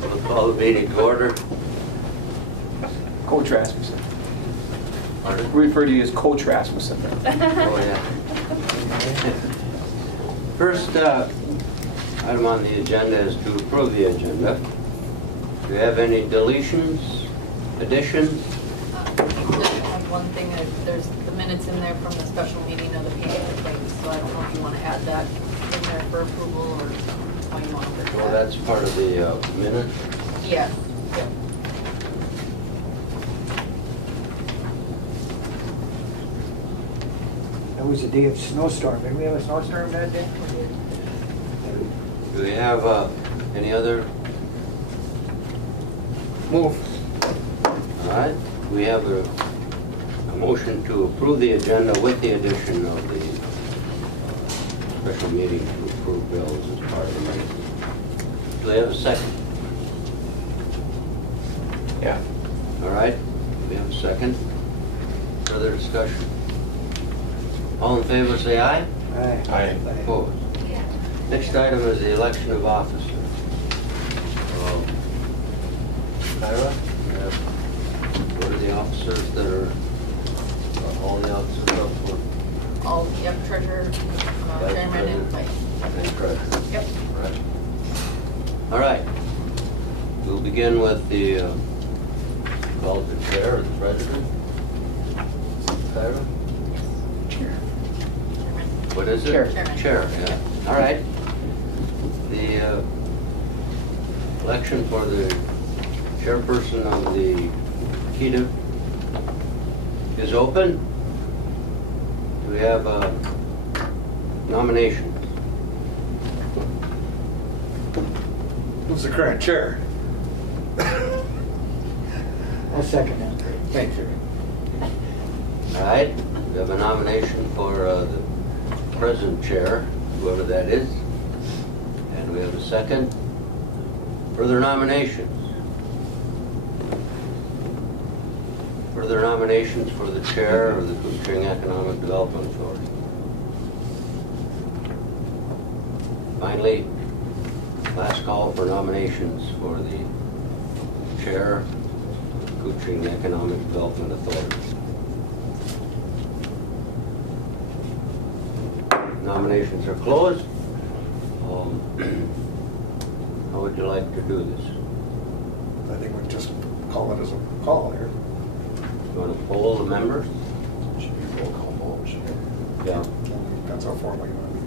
We'll call the meeting to order. Coach Rasmussen. Pardon? We refer to you as Coach Rasmussen. Oh, yeah. First item on the agenda is to approve the agenda. Do you have any deletions, additions? Just have one thing, there's the minutes in there from the special meeting of the PA complaints, so I don't know if you want to add that in there for approval or how you want to approve Well, that. that's part of the minute. Yeah. Yep. That was a day of snowstorm. Didn't we have a snowstorm that day? Do we have any other? Move. All right, we have a motion to approve the agenda with the addition of the special meeting to approve bills as part of the minute. Do we have a second? Yeah. All right, we have a second. Further discussion? All in favor, say aye. Aye. Aye. Opposed? Next item is the election of officers. Kyra, what are the officers that are, all the officers up for? All, yep, treasurer, Vice chairman, and President. vice. And treasurer. Yep. Right. All right. We'll begin with the call to chair or the president. Kyra? Chair. Chairman. What is it? Chair. Chairman. Chair, yeah. All right. The election for the chairperson of the Keda is open. Do we have nominations? Who's the current chair? I'll second that. Thank you. All right, we have a nomination for the present chair, whoever that is. And we have a second. Further nominations? Further nominations for the chair of the Coopering Economic Development Authority. Finally, last call for nominations for the chair of the Coopering Economic Development Authority. Nominations are closed. How would you like to do this? I think we just call it as a call here. You want to poll the members? Should be a roll call vote, should it? Yeah. Depends how formal you want to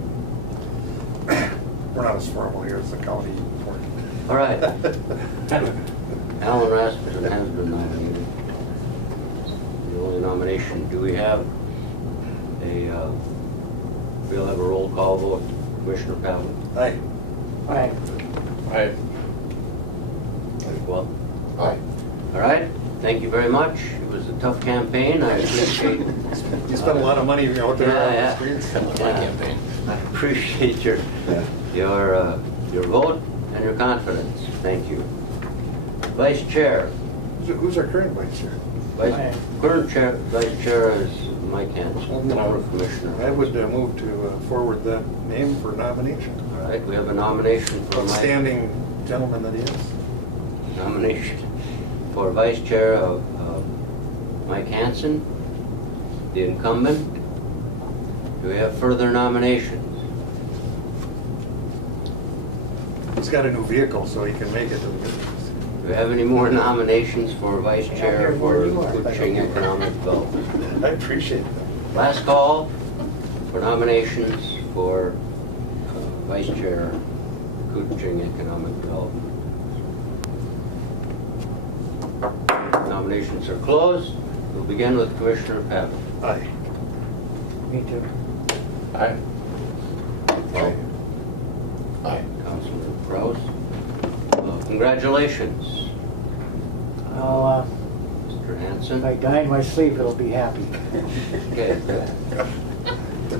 be. We're not as formal here as the county board. All right. Alan Rasmussen has been nominated. The only nomination. Do we have we'll have a roll call vote. Commissioner Pavlik? Aye. Aye. Aye. Well, Aye. all right. Thank you very much. It was a tough campaign. I appreciate You spent a lot of money out there on the streets. Yeah. I appreciate your vote and your confidence. Thank you. Vice Chair. Who's our current vice chair? Aye. Current chair, Vice Chair is Mike Hanson, former Commissioner. I would move to forward that name for nomination. All right, we have a nomination for Mike. Outstanding gentleman that he is. Nomination for Vice Chair of Mike Hanson, the incumbent. Do we have further nominations? He's got a new vehicle, so he can make it to the meetings. Do we have any more nominations for Vice Chair here more for than you are. Coopering Economic Development? I appreciate that. Last call for nominations for Vice Chair, Coopering Economic Development. Nominations are closed. We'll begin with Commissioner Pavlik. Aye. Me too. Aye. Aye. Aye. Councilman Kraus. Congratulations, I'll, Mr. if Hanson. I die in my sleep, it'll be happy. Okay.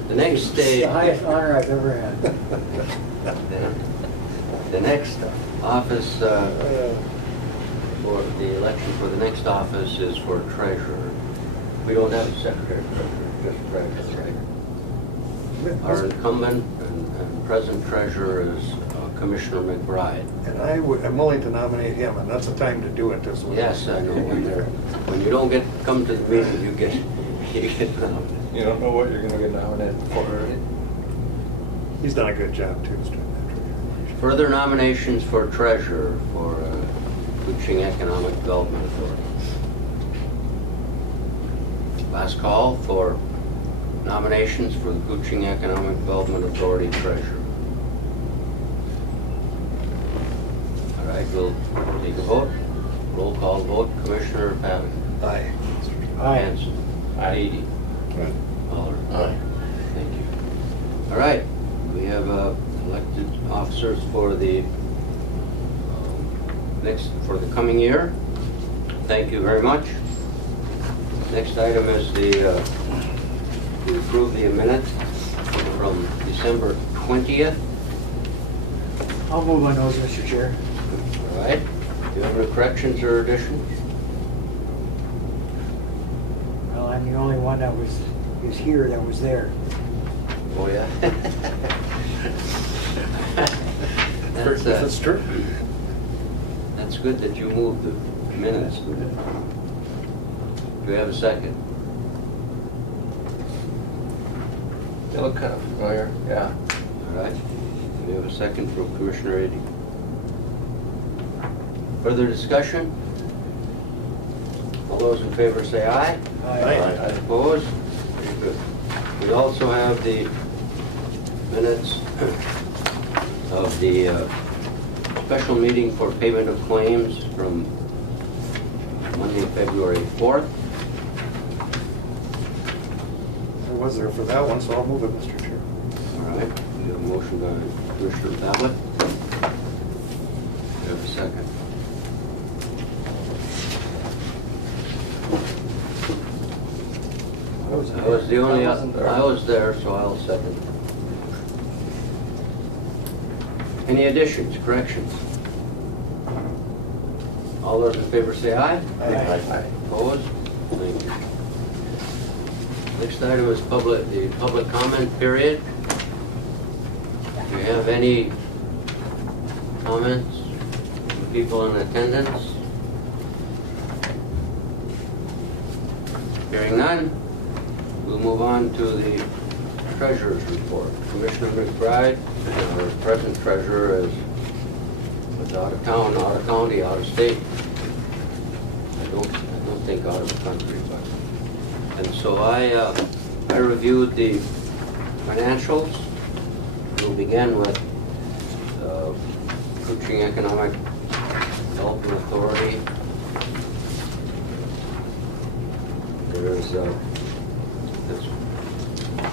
The next It's stage. the highest honor I've ever had. The next office, for the election for the next office is for treasurer. We don't have a secretary, just treasurer, right? Our incumbent and present treasurer is Commissioner McBride. And I'm willing to nominate him, and that's the time to do it this way. Yes, I know, when you don't come to the meeting, you get nominated. You don't know what you're gonna get nominated for, right? He's done a good job too, Mr. Further nominations for treasurer for Kuching Economic Development Authority. Last call for nominations for the Kuching Economic Development Authority treasurer. All right, we'll take a vote. Roll call vote. Commissioner Pavitt. Aye. Hanson. Aye. Beatty. Muller. Aye. Thank you. All right, we have elected officers for the for the coming year. Thank you very much. Next item is to approve the minutes from December 20th. I'll move on those, Mr. Chair. All right, do you have any corrections or additions? Well, I'm the only one that is here that was there. Oh, yeah? If it's true. That's good that you moved the minutes. Do we have a second? They look kind of familiar, yeah. All right. Do we have a second from Commissioner Eddy? Further discussion? All those in favor say aye. Aye. Opposed? Very good. We also have the minutes of the special meeting for payment of claims from Monday, February 4th. I was there for that one, so I'll move it, Mr. Chair. All right, we have a motion by Commissioner Pavlik. We have a second. I was the only, I wasn't there. I was there, so I'll second. Any additions, corrections? All those in favor say aye. Aye. Opposed? Thank you. Next item is the public comment period. Do you have any comments from people in attendance? Hearing none, we'll move on to the treasurer's report. Commissioner McBride, our present treasurer, is out of town, out of county, out of state. I don't think out of the country, but. And so I reviewed the financials. We'll begin with Kuching Economic Development Authority. There's it's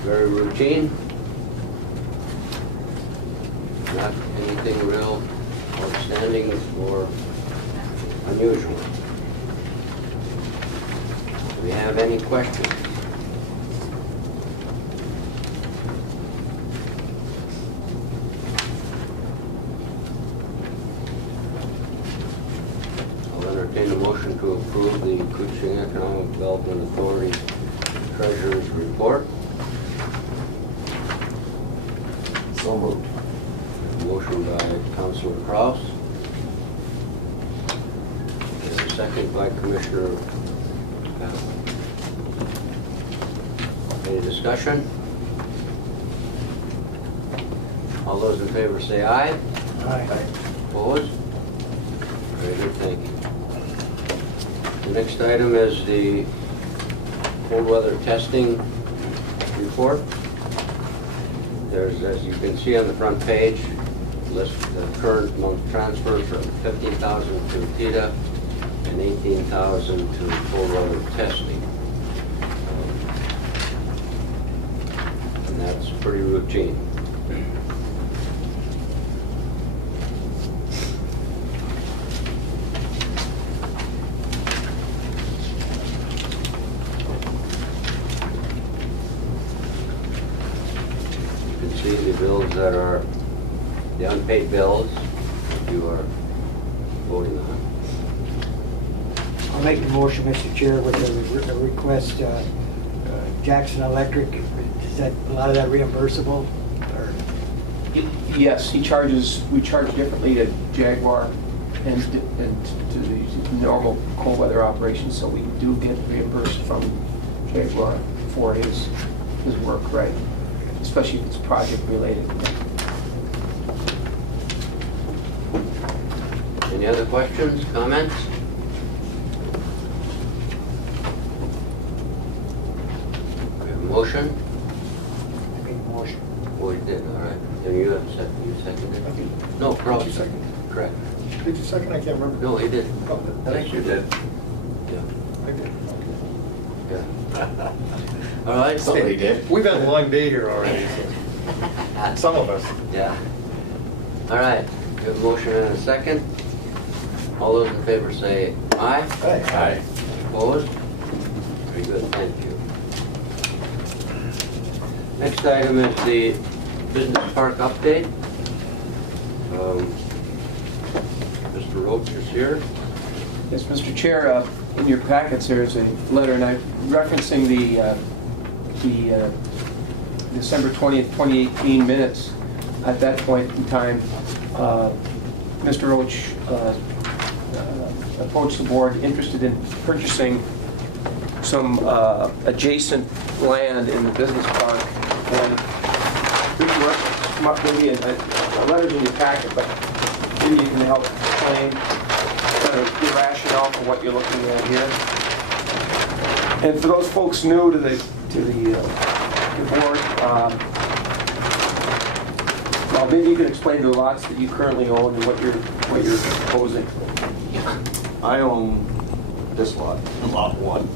very routine. Not anything real outstanding or unusual. Do we have any questions? I'll entertain a motion to approve the Kuching Economic Development Authority Treasurer's Report. So moved. Motion by Councilor Kraus. And a second by Commissioner Pavlik. Any discussion? All those in favor say aye. Aye. Opposed? Very good, thank you. The next item is the cold weather testing report. There's, as you can see on the front page, list the current month transfers from 15,000 to Keda and 18,000 to cold weather testing. And that's pretty routine. See the bills that are the unpaid bills that you are voting on. I'll make the motion, Mr. Chair, with the request, Jackson Electric, is that, a lot of that reimbursable? Or Yes, we charge differently to Jaguar and to the normal cold weather operations, so we do get reimbursed from Jaguar for his work, right? Especially if it's project related. Any other questions, comments? We have a motion? I made a motion. Oh, you did, all right. And you have a second, you seconded? I did. No, Carl Did you second? Correct. Did you second? I can't remember. No, he did. Oh, I I think you did. Yeah, I did. yeah. All right. Somebody did. We've had a long day here already, so some of us. Yeah. All right, we have a motion and a second. All those in favor say aye. Aye. Opposed? Very good, thank you. Next item is the business park update. Mr. Roach is here. Yes, Mr. Chair, in your packets there's a letter, and I'm referencing the December 20th, 2018 minutes. At that point in time, Mr. Roach approached the board interested in purchasing some adjacent land in the business park. And maybe a letter's in your packet, but maybe you can help explain kind of the rationale for what you're looking at here. And for those folks new to the board, well, maybe you can explain the lots that you currently own and what you're proposing. I own this lot, Lot 1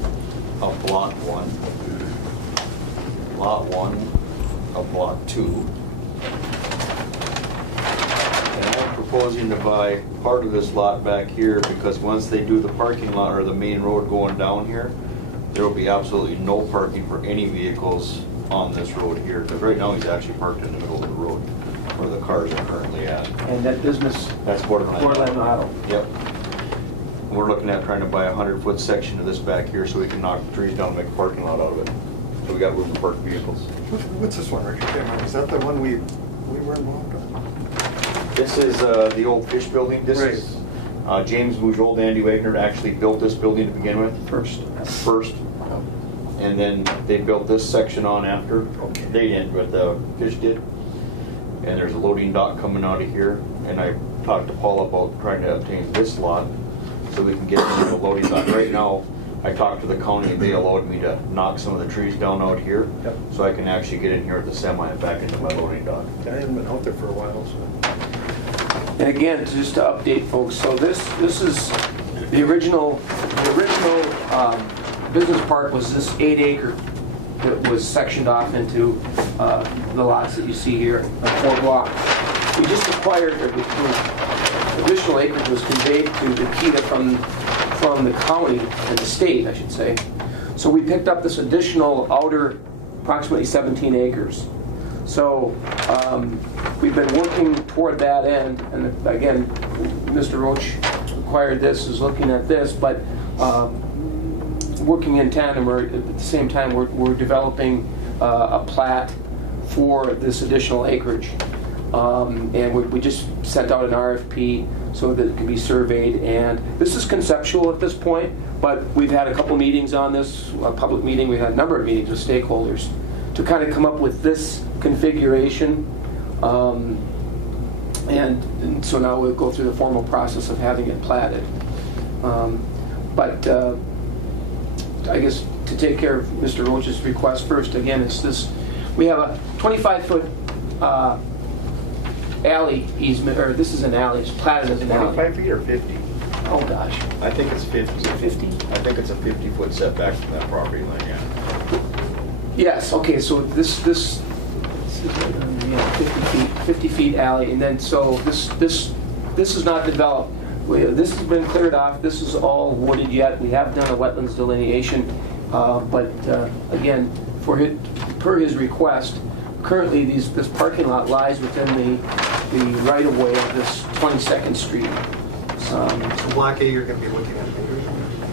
of Block 1, Lot 1 of Block 2. And I'm proposing to buy part of this lot back here because once they do the parking lot or the main road going down here, there will be absolutely no parking for any vehicles on this road here. Because right now he's actually parked in the middle of the road where the cars are currently at. And that business, That's borderline Auto. Yep. We're looking at trying to buy a 100-foot section of this back here so we can knock the trees down and make a parking lot out of it. So we got room to park vehicles. What's this one, Richard? Is that the one we were involved in? This is the old fish building. This is James Bujold, Andy Wagner actually built this building to begin with. First. And then they built this section on after. Okay. They didn't, but the fish did. And there's a loading dock coming out of here. And I talked to Paul about trying to obtain this lot so we can get into the loading dock. Right now, I talked to the county, they allowed me to knock some of the trees down out here, Yep. so I can actually get in here with the semi and back into my loading dock. I haven't been out there for a while, so. And again, just to update folks, so this is the original business park was this 8 acre that was sectioned off into the lots that you see here, 4 blocks. We just acquired, additional acreage was conveyed to the Keda from the county and the state, I should say. So we picked up this additional outer approximately 17 acres. So we've been working toward that end, and again, Mr. Roach acquired this, is looking at this, but working in tandem, or at the same time, we're developing a plat for this additional acreage. And we just sent out an RFP so that it can be surveyed. And this is conceptual at this point, but we've had a couple meetings on this, a public meeting, we've had a number of meetings with stakeholders to kind of come up with this configuration. And so now we'll go through the formal process of having it platted. But I guess to take care of Mr. Roach's request first, again, it's this, we have a 25-foot alley easement, or this is an alley, it's platted as an alley. 25 feet or 50? Oh gosh, I think it's 50. is it 50? I think it's a 50-foot setback from that property line, yeah. Yes, okay, so this is, yeah, 50 feet alley, and then so this is not developed. This has been cleared off, this is all wooded yet, we have done a wetlands delineation, but again, per his request, currently this parking lot lies within the right-of-way of this 22nd Street. So Block A, you're going to be looking at acres?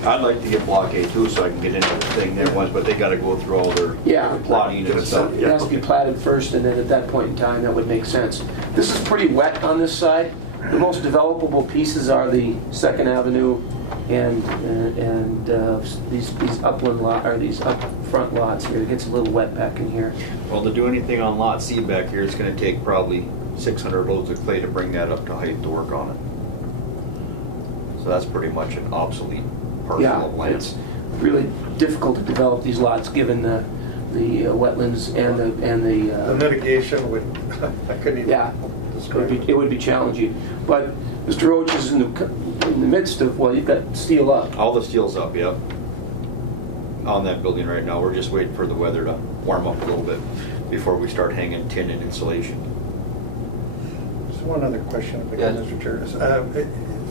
I'd like to get block A too, so I can get into the thing there once, but they gotta go through all their Yeah. plotting and stuff. It has to be platted first, and then at that point in time, that would make sense. This is pretty wet on this side. The most developable pieces are the Second Avenue and these upland lot, or these up front lots here. It gets a little wet back in here. Well, to do anything on lot C back here, it's gonna take probably 600 loads of clay to bring that up to height to work on it. So that's pretty much an obsolete parcel Yeah, of land. it's really difficult to develop these lots given the wetlands and The the mitigation would, I couldn't even yeah, describe it. it would be challenging. But Mr. Roach is in the midst of, well, you've got steel up. All the steel's up, yep. On that building right now, we're just waiting for the weather to warm up a little bit before we start hanging tin and insulation. Just one other question, if I Yes. can, Mr. Chair.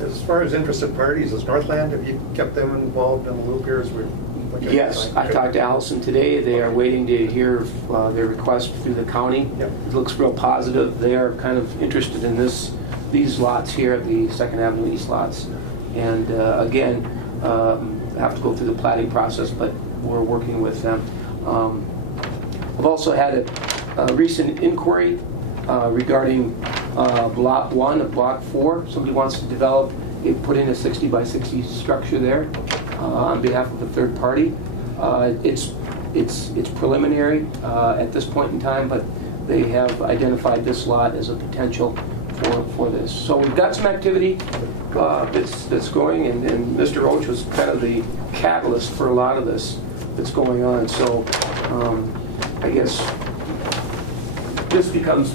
As far as interested parties, is Northland, have you kept them involved in the loop here as we look at? Yes, I talked to Allison today. They are waiting to hear their request through the county. Yep. It looks real positive. They are kind of interested in these lots here, the Second Avenue East lots. And again, have to go through the platting process, but we're working with them. I've also had a recent inquiry regarding Block 1 of Block 4. Somebody wants to develop, put in a 60 by 60 structure there on behalf of a third party. It's preliminary at this point in time, but they have identified this lot as a potential for this. So we've got some activity that's going, and Mr. Roach was kind of the catalyst for a lot of this that's going on. So I guess this becomes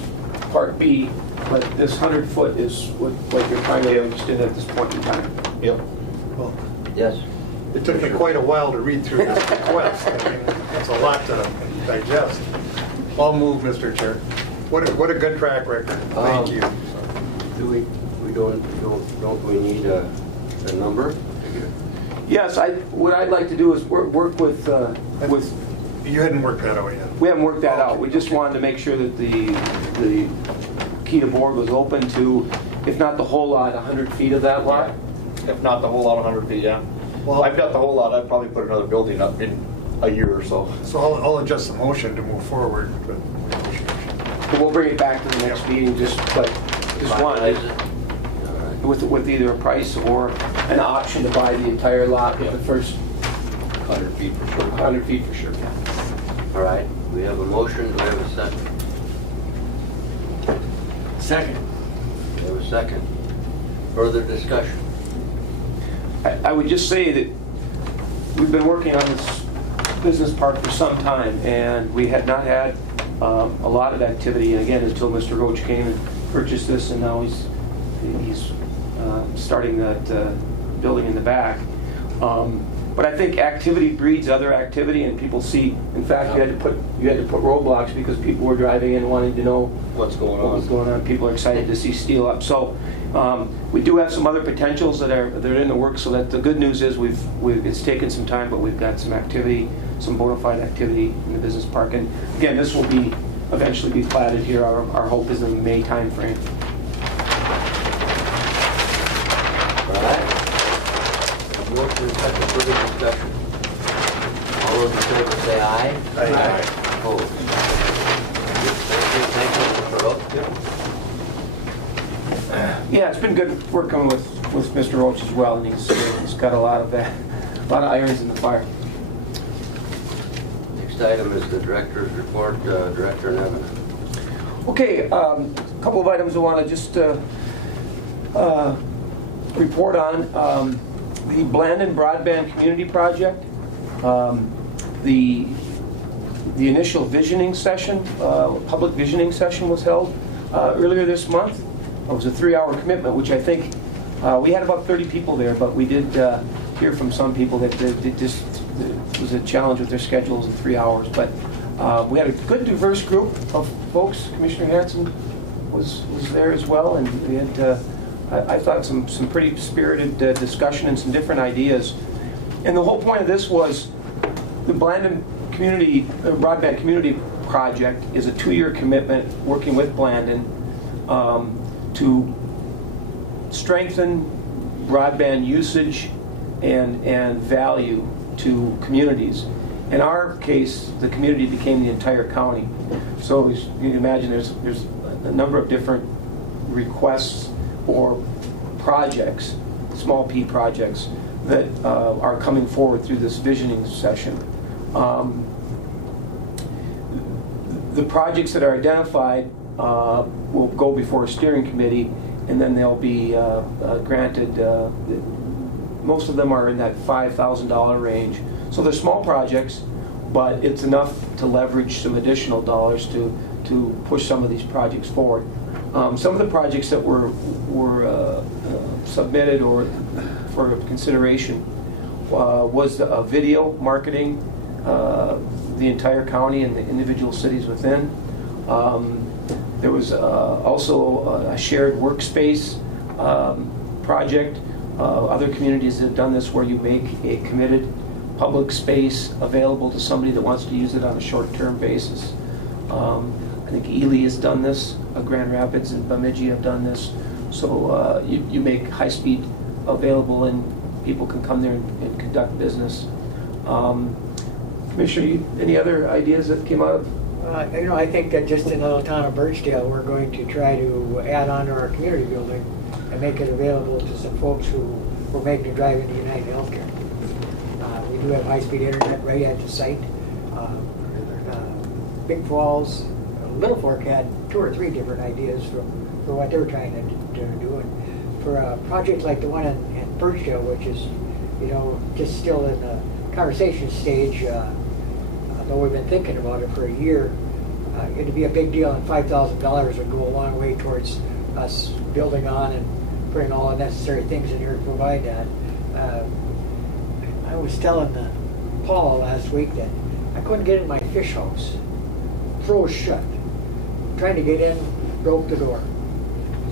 Part B, but this 100-foot is what you're primarily interested in at this point in time. Yep. Well, Yes. it took me quite a while to read through this request. I mean, it's a lot to digest. I'll move, Mr. Chair. What a good track record. Thank you. Do we don't we need a number? Yes, what I'd like to do is work with, You hadn't worked that out yet. we haven't worked that out. We just wanted to make sure that the Keda board was open to, if not the whole lot, 100 feet of that lot. If not the whole lot, 100 feet, yeah. Well- I've got the whole lot, I'd probably put another building up in a year or so. So I'll adjust the motion to move forward with negotiation. But we'll bring it back to the next meeting, just wanted Finalize it. All right. with either a price or an option to buy the entire lot with the first 100 feet for sure. 100 feet for sure. All right, we have a motion, do we have a second? Second. We have a second. Further discussion? I would just say that we've been working on this business park for some time, and we had not had a lot of activity, and again, until Mr. Roach came and purchased this, and now he's starting that building in the back. But I think activity breeds other activity, and people see. In fact, you had to put roadblocks because people were driving in wanting to know What's going what was on? going on. People are excited to see steel up. So we do have some other potentials that are in the works. So that the good news is it's taken some time, but we've got some activity, some bona fide activity in the business park. And again, this will eventually be platted here. Our hope is in the May timeframe. All right. Motion and second, further discussion. All those in favor say aye. Aye. Opposed? Thank you, Mr. Roach. Yeah, it's been good working with Mr. Roach as well, and he's got a lot of irons in the fire. Next item is the director's report, Director Nevin. Okay, a couple of items I want to just report on. The Blandon Broadband Community Project, the initial visioning session, public visioning session was held earlier this month. It was a 3-hour commitment, which I think we had about 30 people there, but we did hear from some people that it was a challenge with their schedules in 3 hours. But we had a good diverse group of folks. Commissioner Hanson was there as well, and we had I thought some pretty spirited discussion and some different ideas. And the whole point of this was the Blandon Broadband Community Project is a 2-year commitment working with Blandon to strengthen broadband usage and value to communities. In our case, the community became the entire county. So as you can imagine, there's a number of different requests or projects, small P projects, that are coming forward through this visioning session. The projects that are identified will go before a steering committee, and then they'll be granted. Most of them are in that $5,000 range. So they're small projects, but it's enough to leverage some additional dollars to push some of these projects forward. Some of the projects that were submitted or for consideration was video marketing, the entire county and the individual cities within. There was also a shared workspace project. Other communities have done this where you make a committed public space available to somebody that wants to use it on a short-term basis. I think Ely has done this, Grand Rapids and Bemidji have done this. So you make high-speed available and people can come there and conduct business. Commissioner, any other ideas that came out of? I think that just in the little town of Birchdale, we're going to try to add on to our community building and make it available to some folks who will make the drive into United Healthcare. We do have high-speed internet right at the site. Big Falls, Little Fork had 2 or 3 different ideas for what they're trying to do. And for a project like the one in Birchdale, which is, just still in the conversation stage, though we've been thinking about it for a year, it'd be a big deal, and $5,000 would go a long way towards us building on and putting all the necessary things in here to provide that. I was telling Paul last week that I couldn't get in my fish house. Froze shut. Trying to get in, broke the door.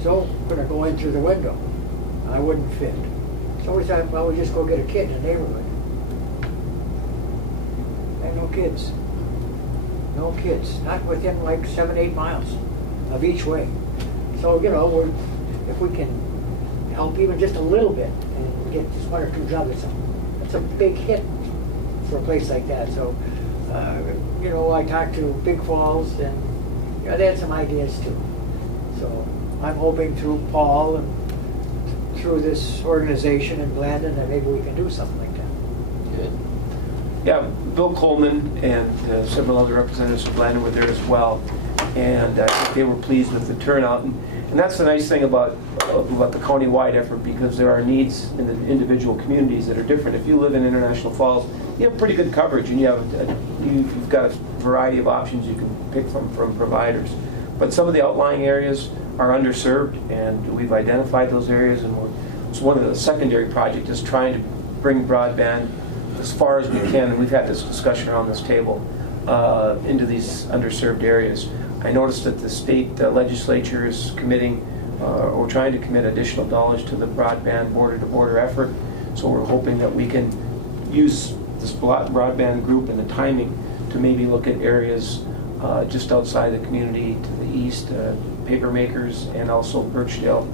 So I'm going to go in through the window. I wouldn't fit. So we thought, well, we'll just go get a kid in the neighborhood. I have no kids. No kids. Not within like 7, 8 miles of each way. So, if we can help even just a little bit and get just 1 or 2 jobs, it's a big hit for a place like that. So, I talked to Big Falls and they had some ideas too. So I'm hoping through Paul and through this organization in Blandon that maybe we can do something like that. Good. Yeah, Bill Coleman and several other representatives from Blandon were there as well, and I think they were pleased with the turnout. And that's the nice thing about the county-wide effort, because there are needs in the individual communities that are different. If you live in International Falls, you have pretty good coverage, and you've got a variety of options you can pick from providers. But some of the outlying areas are underserved, and we've identified those areas, and it's one of the secondary projects is trying to bring broadband as far as we can, and we've had this discussion around this table, into these underserved areas. I noticed that the state legislature is committing, or trying to commit additional dollars to the broadband border-to-border effort. So we're hoping that we can use this broadband group and the timing to maybe look at areas just outside the community to the east, paper makers, and also Birchdale.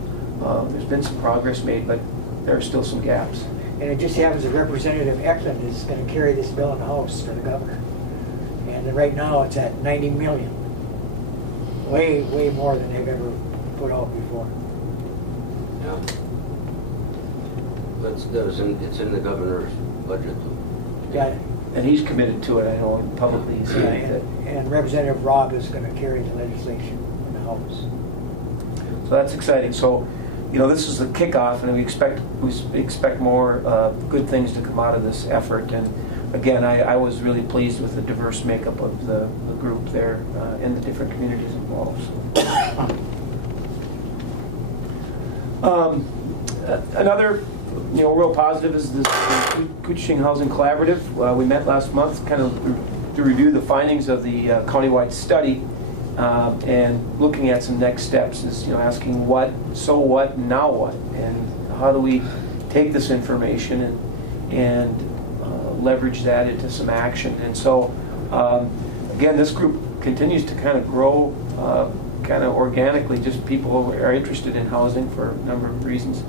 There's been some progress made, but there are still some gaps. And it just happens that Representative Eklund is going to carry this bill in the House for the governor. And right now it's at 90 million. Way, way more than they've ever put out before. Yeah. It's in the governor's budget. Yeah. And he's committed to it, I know publicly he's saying that. And Representative Robb is going to carry the legislation in the House. So that's exciting. So, this is the kickoff, and we expect more good things to come out of this effort. And again, I was really pleased with the diverse makeup of the group there and the different communities involved. Another, real positive is this Kuching Housing Collaborative. We met last month, kind of to review the findings of the countywide study, and looking at some next steps. Is asking what, so what, now what, and how do we take this information and leverage that into some action. And so, again, this group continues to kind of grow kind of organically, just people who are interested in housing for a number of reasons.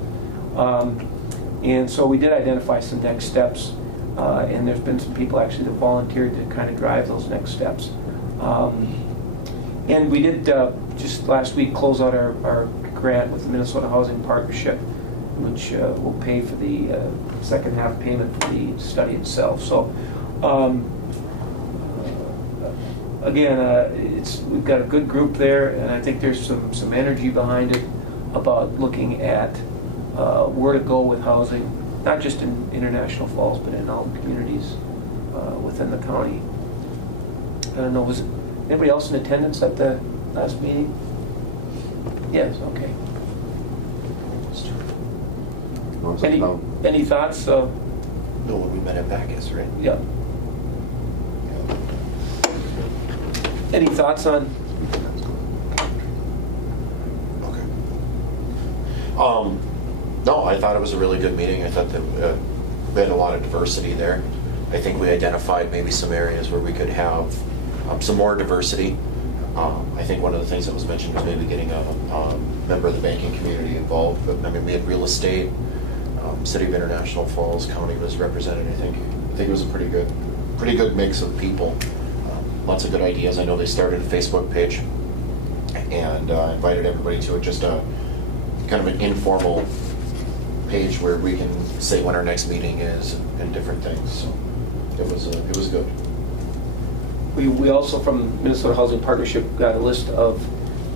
And so we did identify some next steps, and there's been some people actually that volunteered to kind of drive those next steps. And we did just last week close out our grant with the Minnesota Housing Partnership, which will pay for the second half payment for the study itself. So again, we've got a good group there, and I think there's some energy behind it about looking at where to go with housing, not just in International Falls, but in all the communities within the county. I don't know, was anybody else in attendance at the last meeting? Yes, okay. Any thoughts? No, when we met at Bacchus, right? Yeah. Any thoughts on? Okay. No, I thought it was a really good meeting. I thought that we had a lot of diversity there. I think we identified maybe some areas where we could have some more diversity. I think one of the things that was mentioned was maybe getting a member of the banking community involved. But I mean, we had real estate, City of International Falls County was represented. I think it was a pretty good mix of people. Lots of good ideas. I know they started a Facebook page and invited everybody to it. Just a kind of an informal page where we can say when our next meeting is and different things. So it was good. We also, from Minnesota Housing Partnership, got a list of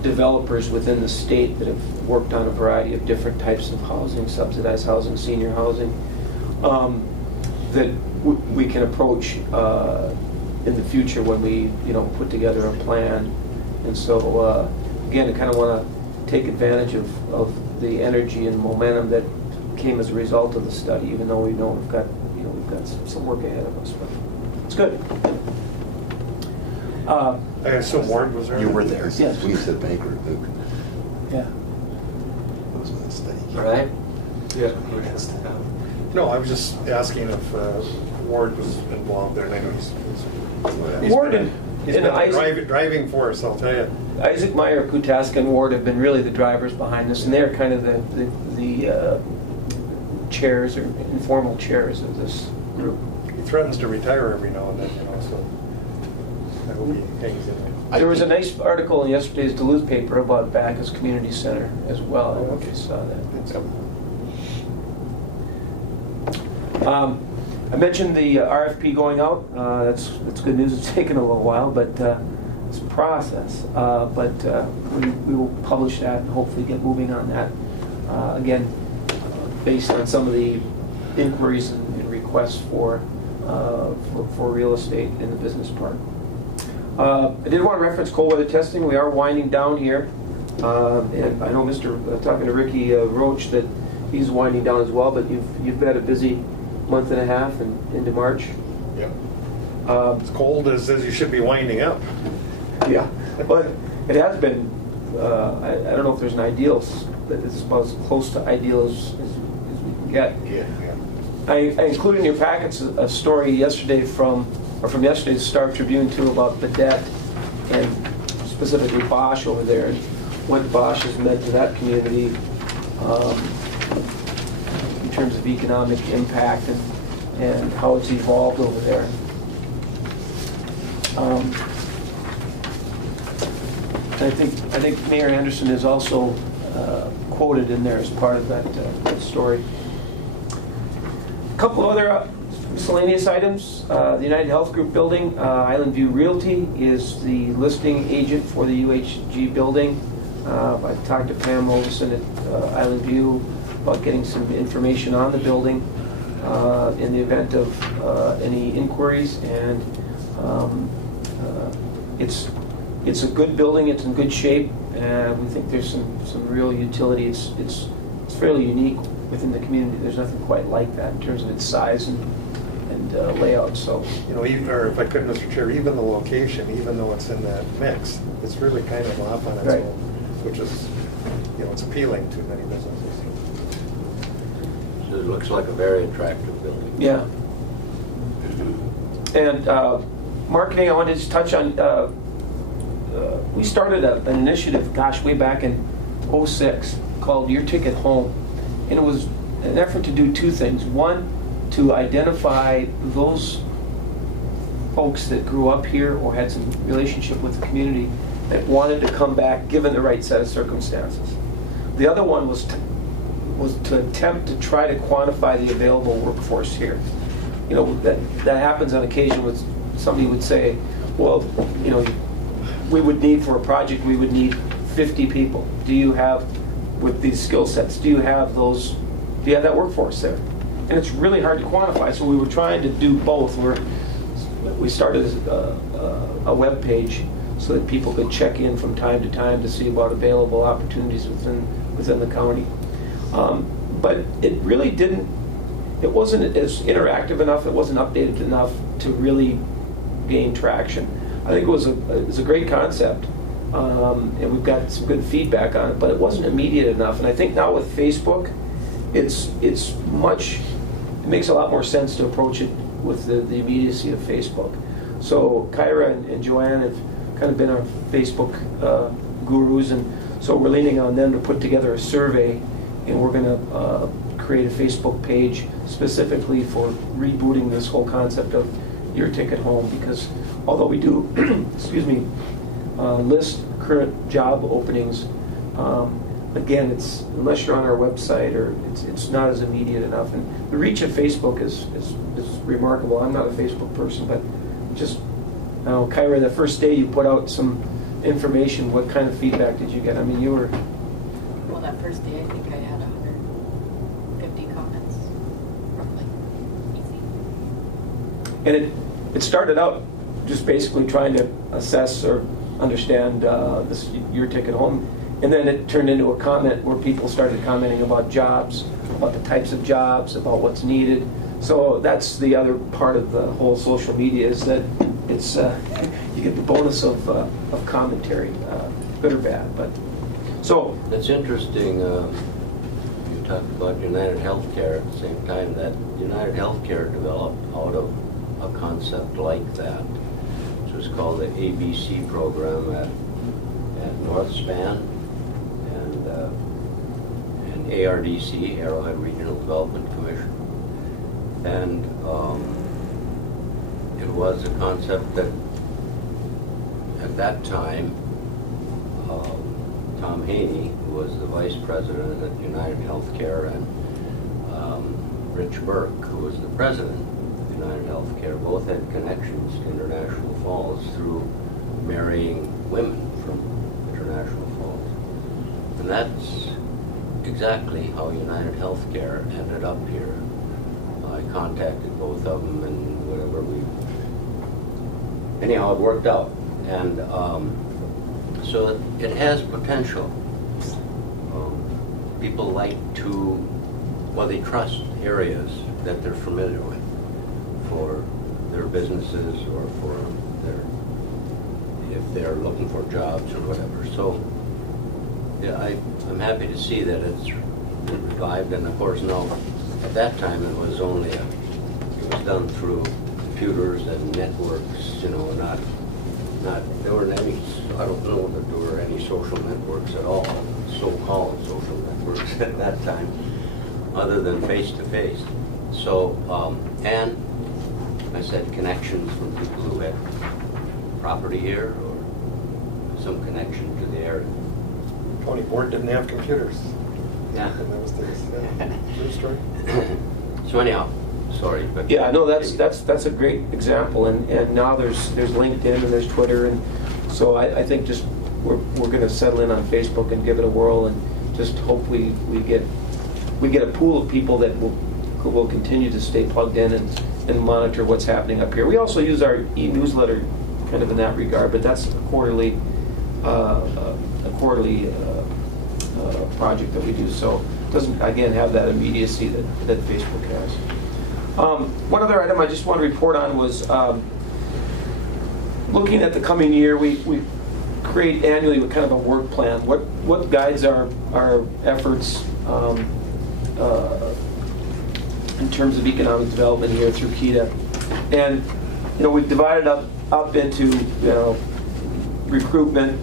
developers within the state that have worked on a variety of different types of housing, subsidized housing, senior housing, that we can approach in the future when we, put together a plan. And so, again, I kind of want to take advantage of the energy and momentum that came as a result of the study, even though we know we've got some work ahead of us. But it's good. I assume Ward was there? You were there. Yes. We said banker, Luke. Yeah. Was with the study. All right? Yeah. No, I was just asking if Ward was involved there. And I know he's Ward been and a Isaac, driving force, I'll tell you. Isaac Meyer, Kutaska, and Ward have been really the drivers behind this, and they're kind of the chairs or informal chairs of this group. He threatens to retire every now and then, so I hope he hangs in there. There was a nice article in yesterday's Duluth paper about Bacchus Community Center as well. I don't know if you saw that. I mentioned the RFP going out. That's good news. It's taken a little while, but it's a process. But we will publish that and hopefully get moving on that. Again, based on some of the inquiries and requests for real estate in the business park. I did want to reference cold weather testing. We are winding down here. And I know talking to Ricky Roach, that he's winding down as well, but you've had a busy month and a half and into March. Yeah. As cold as you should be winding up. Yeah, but it has been, I don't know if there's an ideal, but it's about as close to ideal as we can get. Yeah. I included in your packets a story from yesterday's Star Tribune too, about Badet and specifically Bosch over there, and what Bosch has meant to that community in terms of economic impact and how it's evolved over there. I think Mayor Anderson is also quoted in there as part of that story. A couple of other miscellaneous items. The United Health Group building, Island View Realty is the listing agent for the UHG building. I talked to Pam Olson at Island View about getting some information on the building in the event of any inquiries, and it's a good building. It's in good shape, and we think there's some real utility. It's fairly unique within the community. There's nothing quite like that in terms of its size and layout. So, or if I could, Mr. Chair, even the location, even though it's in that mix, it's really kind of off on its Right. own, which is, it's appealing to many businesses. So it looks like a very attractive building. yeah. And marketing, I wanted to just touch on. We started an initiative, way back in '06, called Your Ticket Home, and it was an effort to do two things. One, to identify those folks that grew up here or had some relationship with the community that wanted to come back given the right set of circumstances. The other one was to attempt to try to quantify the available workforce here. You know, that happens on occasion with somebody would say, well, you know, we would need for a project, we would need 50 people. Do you have, with these skill sets, do you have that workforce there? And it's really hard to quantify, so we were trying to do both. We started a web page so that people could check in from time to time to see about available opportunities within the county. But it really it wasn't as interactive enough, it wasn't updated enough to really gain traction. I think it was a great concept, and we've got some good feedback on it, but it wasn't immediate enough. And I think now with Facebook, it makes a lot more sense to approach it with the immediacy of Facebook. So Kyra and Joanne have kind of been our Facebook gurus, and so we're leaning on them to put together a survey, and we're going to create a Facebook page specifically for rebooting this whole concept of Your Ticket Home, because although we do, excuse me, list current job openings, again, unless you're on our website, or it's not as immediate enough. And the reach of Facebook is remarkable. I'm not a Facebook person, but just now, Kyra, the first day you put out some information, what kind of feedback did you get? I mean, you were... Well, that first day, I think I had 150 comments, roughly. Easy. And it started out just basically trying to assess or understand this Your Ticket Home. And then it turned into a comment where people started commenting about jobs, about the types of jobs, about what's needed. So that's the other part of the whole social media, is that it's you get the bonus of commentary, good or bad. But so It's interesting, you talked about United Healthcare at the same time, that United Healthcare developed out of a concept like that, which was called the ABC program at Northspan and ARDC, Arrowhead Regional Development Commission. And it was a concept that at that time, Tom Haney, who was the vice president at United Healthcare, and Rich Burke, who was the president of United Healthcare, both had connections to International Falls through marrying women from International Falls. And that's exactly how United Healthcare ended up here. I contacted both of them, and whatever anyhow, it worked out. And so it has potential. People like they trust areas that they're familiar with for their businesses, or if they're looking for jobs or whatever. So yeah, I'm happy to see that it's revived. And of course now, at that time it was done through computers and networks, not there weren't any, I don't know that there were any social networks at all, so-called social networks at that time, other than face-to-face. So, and I said connections from people who had property here or some connection to the area. County board didn't have computers. Yeah. In those days. Yeah. True story. So anyhow, sorry, but yeah, no, that's a great example. And now there's LinkedIn and there's Twitter, and so I think just we're going to settle in on Facebook and give it a whirl, and just hope we get a pool of people that will continue to stay plugged in and monitor what's happening up here. We also use our e-newsletter kind of in that regard, but that's a quarterly project that we do, so it doesn't, again, have that immediacy that Facebook has. One other item I just want to report on was looking at the coming year. We create annually with kind of a work plan. What guides our efforts in terms of economic development here through Keda. And we've divided up into recruitment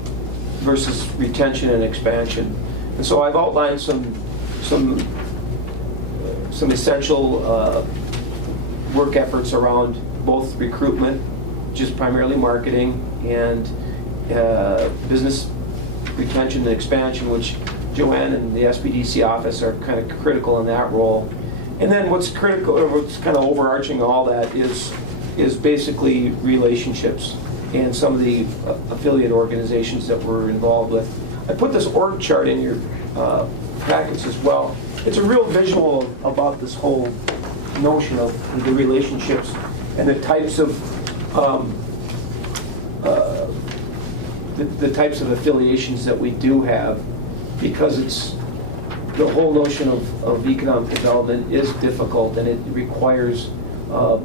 versus retention and expansion. And so I've outlined some some essential work efforts around both recruitment, just primarily marketing, and business retention and expansion, which Joanne and the SBDC office are kind of critical in that role. And then what's critical, or what's kind of overarching all that is basically relationships and some of the affiliate organizations that we're involved with. I put this org chart in your packets as well. It's a real visual about this whole notion of the relationships and the types of the types of affiliations that we do have, because it's the whole notion of economic development is difficult, and it requires I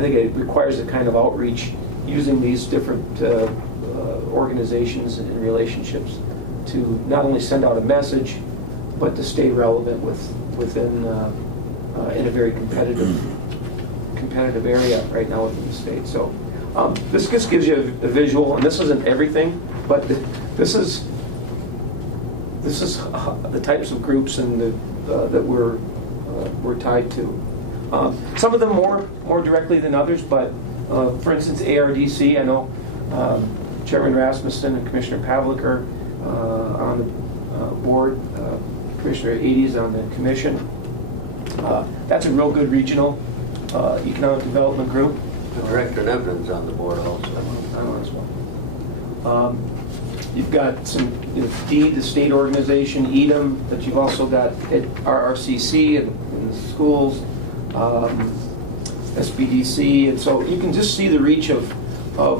think it requires a kind of outreach using these different organizations and relationships to not only send out a message, but to stay relevant within in a very competitive area right now within the state. So this just gives you a visual, and this isn't everything, but this is the types of groups and that we're tied to. Some of them more directly than others, but for instance, ARDC, I know Chairman Rasmussen and Commissioner Pavlik are on the board, Commissioner Eades on the commission. That's a real good regional economic development group. Director Nevin's on the board also. I know as well. You've got some, DEED, the state organization, EDM, but you've also got RRCC in the schools, SBDC, and so you can just see the reach of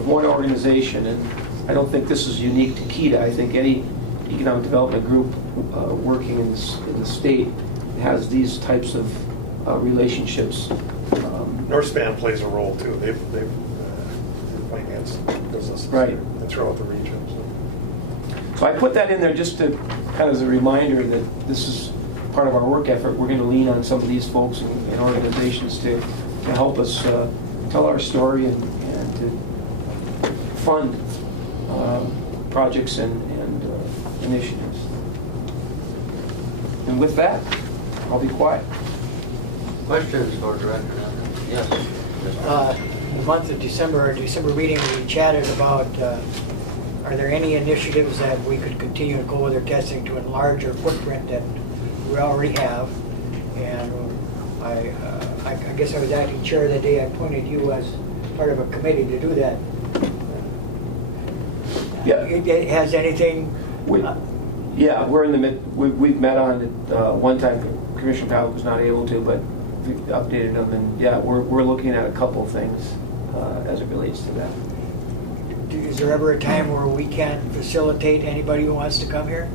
one organization. And I don't think this is unique to Keda. I think any economic development group working in the state has these types of relationships. Northspan plays a role too. They've financed businesses Right. and throughout the region. So I put that in there just to kind of as a reminder that this is part of our work effort. We're going to lean on some of these folks and organizations to help us tell our story and to fund projects and initiatives. And with that, I'll be quiet. Questions for Director Nevin? Yes. In the month of December, our December meeting, we chatted about, are there any initiatives that we could continue to go with our testing to enlarge our footprint that we already have? And I guess I was acting chair that day. I appointed you as part of a committee to do that. Yeah. Has anything? Yeah, we're in the mid. We've met on it one time. Commissioner Powell was not able to, but we updated them, and yeah, we're looking at a couple of things as it relates to that. Is there ever a time where we can't facilitate anybody who wants to come here?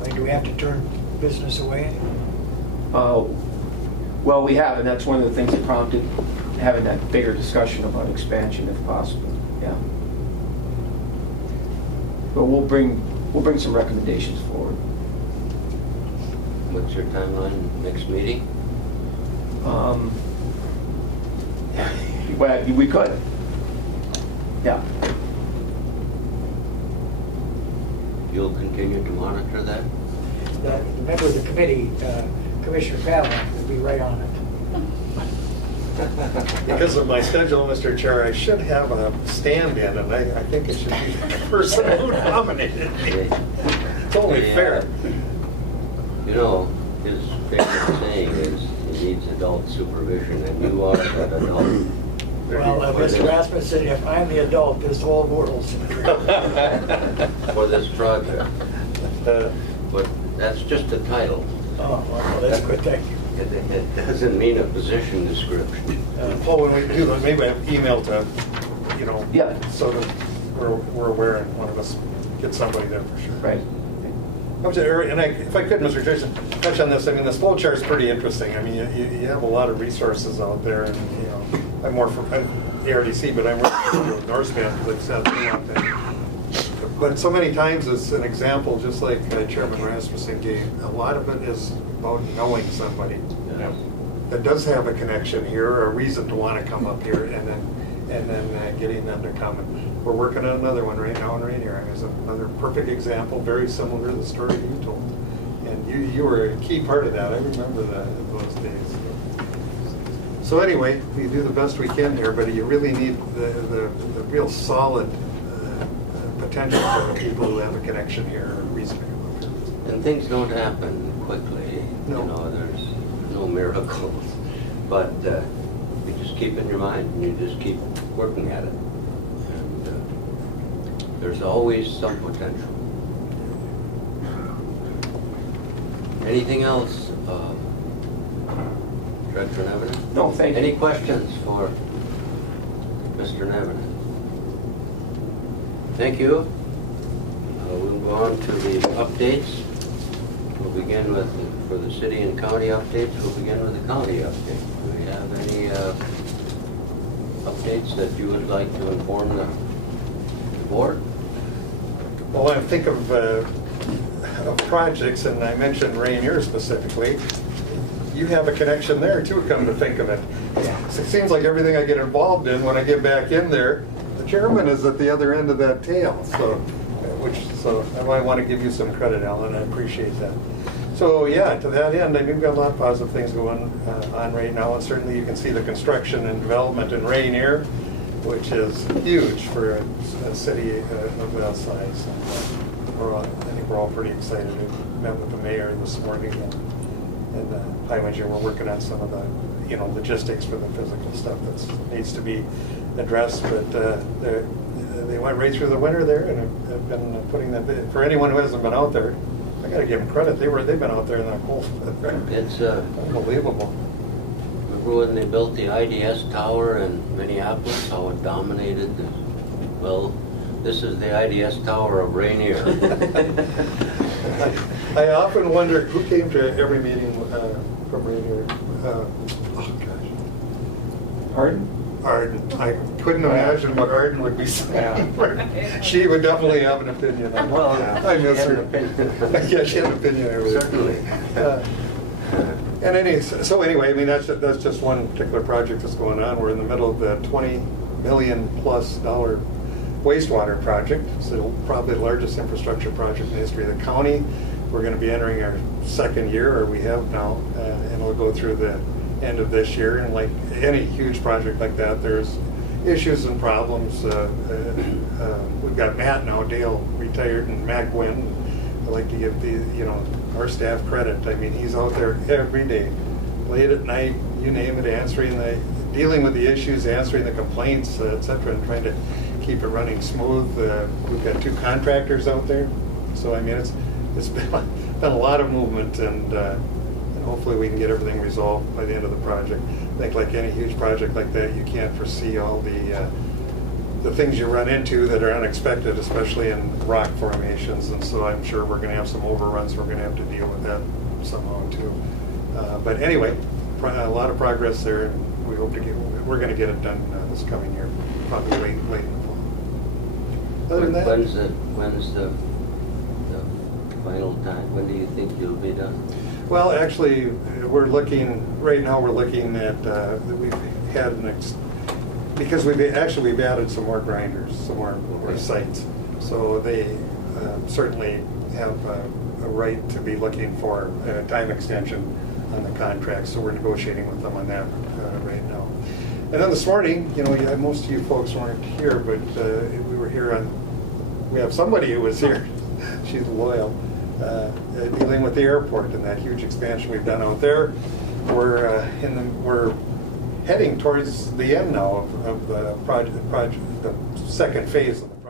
Like, do we have to turn business away? Well, we have, and that's one of the things that prompted having that bigger discussion about expansion, if possible. Yeah. But we'll bring some recommendations forward. What's your timeline, next meeting? Well, we could. Yeah. You'll continue to monitor that? The member of the committee, Commissioner Pavlik, will be right on it. Because of my schedule, Mr. Chair, I should have a stand-in, and I think it should be the person who nominated me. It's only fair. His favorite saying is he needs adult supervision, and you are that adult. Well, Mr. Rasmussen, if I'm the adult, this whole world's in trouble. For this project. But that's just a title. Oh, well, that's good, thank you. It doesn't mean a position description. Well, when we do that, maybe I email to, Yeah. so that we're aware and one of us get somebody there for sure. Right. And if I could, Mr. Jason, touch on this. I mean, this flow chart is pretty interesting. I mean, you have a lot of resources out there, and I'm more from ARDC, but I'm working with Northspan because I've said they want that. But so many times it's an example, just like Chairman Rasmussen gave. A lot of it is about knowing somebody that does have a connection here, or a reason to want to come up here, and then getting them to come. And we're working on another one right now in Rainier. It's another perfect example, very similar to the story you told. And you were a key part of that. I remember those days. So anyway, we do the best we can here, but you really need the real solid potential for the people who have a connection here or reason to come up here. And things don't happen quickly. No. You know, there's no miracles. But you just keep in your mind and you just keep working at it. And there's always some potential. Anything else, Director Nevinen? No, thank you. Any questions for Mr. Nevinen? Thank you. We'll go on to the updates. We'll begin with, for the city and county updates, we'll begin with the county update. Do we have any updates that you would like to inform the board? Well, I think of projects, and I mentioned Rainier specifically. You have a connection there too, come to think of it. So it seems like everything I get involved in, when I get back in there, the chairman is at the other end of that tail. So I want to give you some credit, Alan. I appreciate that. So yeah, to that end, I mean, we've got a lot of positive things going on right now, and certainly you can see the construction and development in Rainier, which is huge for a city of that size. I think we're all pretty excited. We met with the mayor this morning and the highway engineer. We're working on some of the logistics for the physical stuff that needs to be addressed. But they went right through the winter there and have been putting them. For anyone who hasn't been out there, I got to give them credit. They've been out there in that cold. It's unbelievable. Remember when they built the IDS tower in Minneapolis, how it dominated? Well, this is the IDS tower of Rainier. I often wonder who came to every meeting from Rainier. Oh gosh. Arden. I couldn't imagine what Arden would be saying. She would definitely have an opinion on it. Well, I miss she had her. an opinion. Yeah, she had an opinion on everything. Certainly. So anyway, I mean, that's just one particular project that's going on. We're in the middle of the $20 million+ wastewater project. So probably the largest infrastructure project in the history of the county. We're going to be entering our second year, or we have now, and we'll go through the end of this year. And like any huge project like that, there's issues and problems. We've got Matt now, Dale retired, and Matt Gwynn. I like to give our staff credit. I mean, he's out there every day, late at night, you name it, dealing with the issues, answering the complaints, etc., and trying to keep it running smooth. We've got 2 contractors out there, so I mean, it's been a lot of movement, and hopefully we can get everything resolved by the end of the project. I think like any huge project like that, you can't foresee all the things you run into that are unexpected, especially in rock formations, and so I'm sure we're going to have some overruns. We're going to have to deal with that somehow too. But anyway, a lot of progress there. We hope we're going to get it done this coming year, probably late in the fall. Other than that, When's the final time? When do you think you'll be done? well, actually, we're looking at we've had because we've added some more grinders, some more sites. So they certainly have a right to be looking for a time extension on the contract. So we're negotiating with them on that right now. And then this morning, most of you folks weren't here, but we were here we have somebody who was here. She's loyal, dealing with the airport and that huge expansion we've done out there. We're heading towards the end now of the project, the second phase of the project.